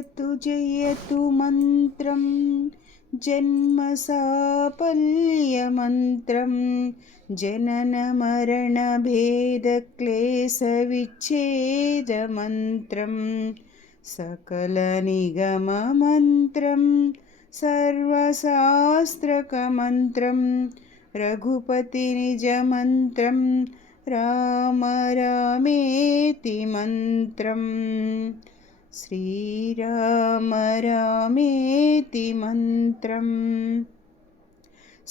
जयतु जयतु मन्त्रं जन्मसाफल्यमन्त्रं जननमरणभेदक्लेशविच्छेदमन्त्रं सकलनिगममन्त्रं सर्वशास्त्रकमन्त्रं रघुपतिनिजमन्त्रं राम रामेति मन्त्रम् श्रीराम रामेति मन्त्रम्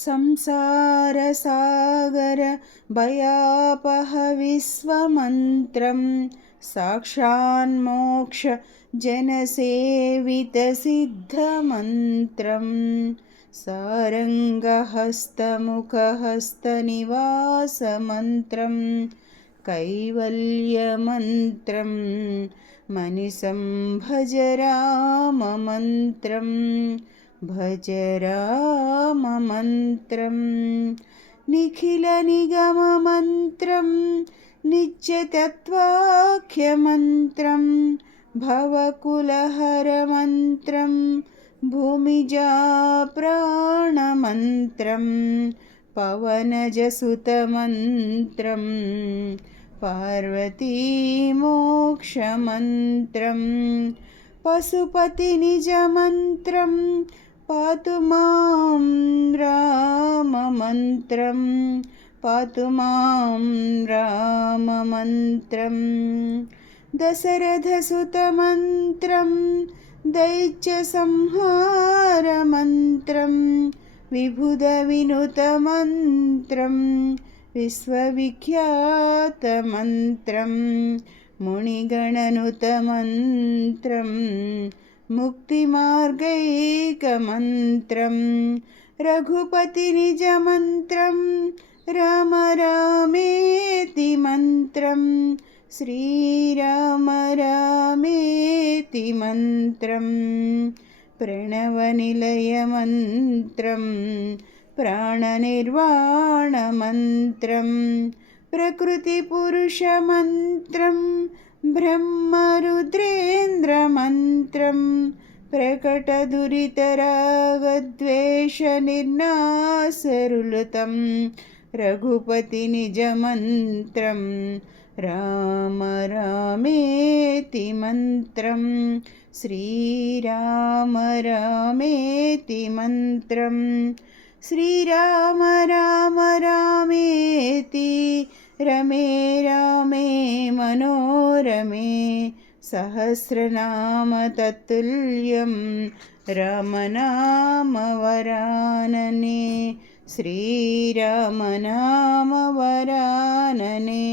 संसारसागर भयापहविश्वमन्त्रं साक्षान्मोक्ष जनसेवितसिद्धमन्त्रं सारङ्गहस्तमुखहस्तनिवासमन्त्रं कैवल्यमन्त्रं मनिसं भज राममन्त्रं भज राममन्त्रं निखिलनिगममन्त्रं नित्यतत्त्वाख्यमन्त्रं भवकुलहरमन्त्रं भूमिजाप्राणमन्त्रं पवनजसुतमन्त्रं पार्वतीमोक्षमन्त्रं पशुपतिनिजमन्त्रं पातु मां राममन्त्रं पातु मां राममन्त्रं दशरथसुतमन्त्रं दैत्यसंहारमन्त्रं विबुधविनुतमन्त्रं विश्वविख्यातमन्त्रं मुनिगणनुतमन्त्रं मुक्तिमार्गैकमन्त्रं रघुपतिनिजमन्त्रं राम रामेति मन्त्रं श्रीराम रामेति मन्त्रं प्रणवनिलयमन्त्रं प्राणनिर्वाणमन्त्रं प्रकृतिपुरुषमन्त्रं ब्रह्मरुद्रेन्द्रमन्त्रं प्रकटदुरितरागद्वेषनिर्नाशरुलतं रघुपतिनिजमन्त्रं राम रामेति मन्त्रं श्रीराम रामेति मन्त्रं श्रीराम राम रामेति रमे रामे मनोरमे सहस्रनाम तत्तुल्यं रामनाम वरानने श्रीरामनाम वरानने।